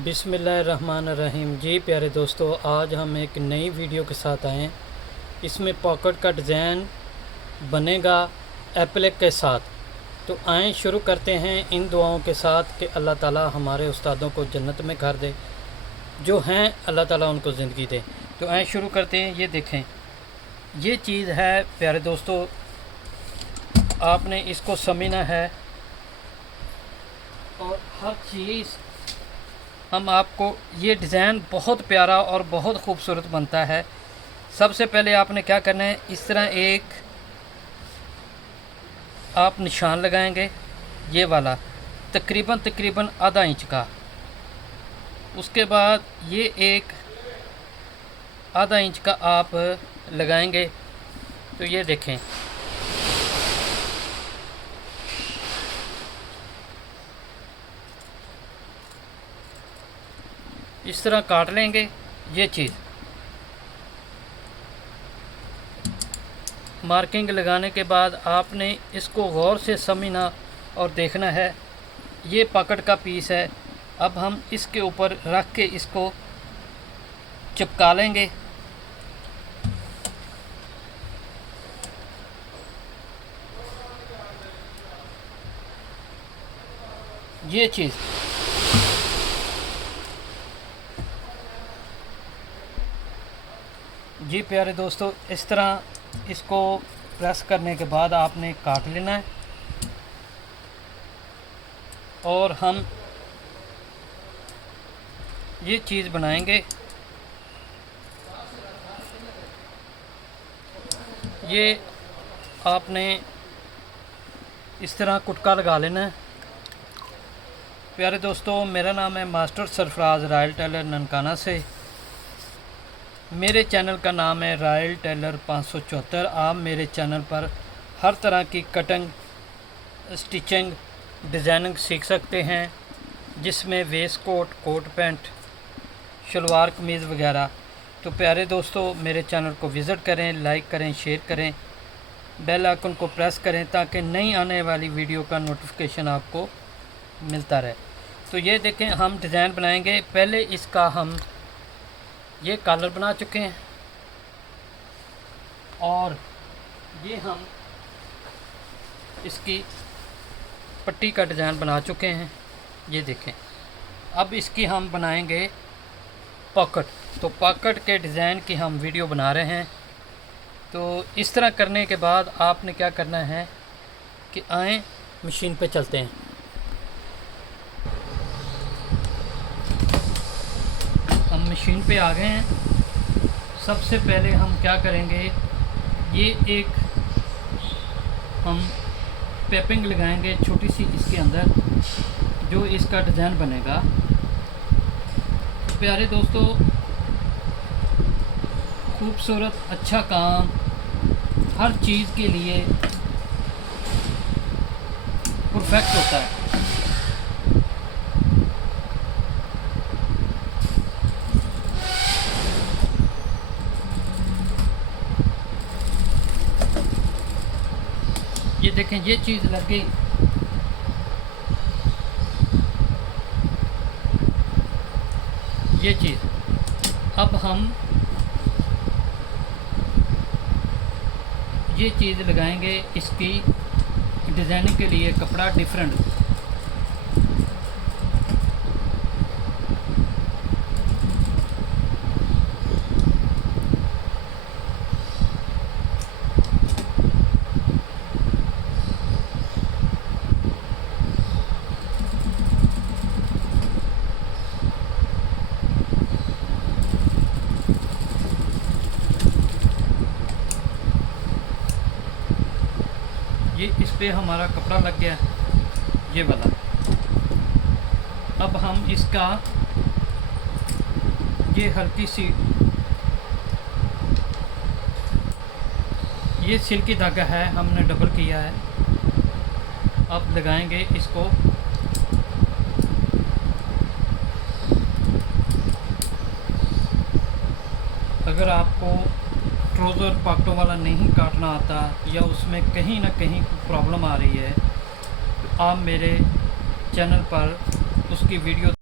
बिस्मिल्लाहिर्रहमानिर्रहीम। जी प्यारे दोस्तों, आज हम एक नई वीडियो के साथ आए हैं। इसमें पॉकेट का डिज़ाइन बनेगा एप्लिक के साथ। तो आएँ शुरू करते हैं इन दुआओं के साथ कि अल्लाह ताला हमारे उस्तादों को जन्नत में घर दे, जो हैं अल्लाह ताला उनको ज़िंदगी दे। तो आएँ शुरू करते हैं। ये देखें, ये चीज़ है प्यारे दोस्तों, आपने इसको समझना है और हर चीज़ हम आपको, ये डिज़ाइन बहुत प्यारा और बहुत खूबसूरत बनता है। सबसे पहले आपने क्या करना है, इस तरह एक आप निशान लगाएंगे, ये वाला तकरीबन आधा इंच का। उसके बाद ये एक आधा इंच का आप लगाएंगे। तो ये देखें, इस तरह काट लेंगे। ये चीज़ मार्किंग लगाने के बाद आपने इसको गौर से समझना और देखना है। ये पॉकेट का पीस है। अब हम इसके ऊपर रख के इसको चिपका लेंगे। ये चीज़ जी प्यारे दोस्तों, इस तरह इसको प्रेस करने के बाद आपने काट लेना है। और हम ये चीज़ बनाएंगे। ये आपने इस तरह कुटका लगा लेना है। प्यारे दोस्तों, मेरा नाम है master Sarfaraz Royal Tailor Nankana से। मेरे चैनल का नाम है रॉयल टेलर 574। आप मेरे चैनल पर हर तरह की कटिंग, स्टिचिंग, डिज़ाइनिंग सीख सकते हैं, जिसमें waistcoat, coat pant, shalwar kameez वगैरह। तो प्यारे दोस्तों, मेरे चैनल को विज़िट करें, लाइक करें, शेयर करें, बेल आइकन को प्रेस करें ताकि नई आने वाली वीडियो का नोटिफिकेशन आपको मिलता रहे। तो ये देखें, हम डिज़ाइन बनाएंगे। पहले इसका हम ये कॉलर बना चुके हैं और ये हम इसकी पट्टी का डिज़ाइन बना चुके हैं। ये देखें, अब इसकी हम बनाएंगे पॉकेट। तो पॉकेट के डिज़ाइन की हम वीडियो बना रहे हैं। तो इस तरह करने के बाद आपने क्या करना है कि आएँ मशीन पे चलते हैं। हम मशीन पे आ गए हैं। सबसे पहले हम क्या करेंगे, ये एक हम पेपिंग लगाएंगे छोटी सी इसके अंदर, जो इसका डिज़ाइन बनेगा। तो प्यारे दोस्तों, खूबसूरत अच्छा काम हर चीज़ के लिए परफेक्ट होता है। ये देखें, ये चीज़ लग गई। ये चीज़ अब हम ये चीज़ लगाएंगे इसकी डिज़ाइनिंग के लिए कपड़ा डिफरेंट। ये इस पे हमारा कपड़ा लग गया, ये वाला। अब हम इसका ये हल्की सी, ये सिल्की धागा है, हमने डबल किया है। अब लगाएंगे इसको। अगर आपको ट्राउज़र पॉकेटों वाला नहीं काटना आता या उसमें कहीं ना कहीं प्रॉब्लम आ रही है, तो आप मेरे चैनल पर उसकी वीडियो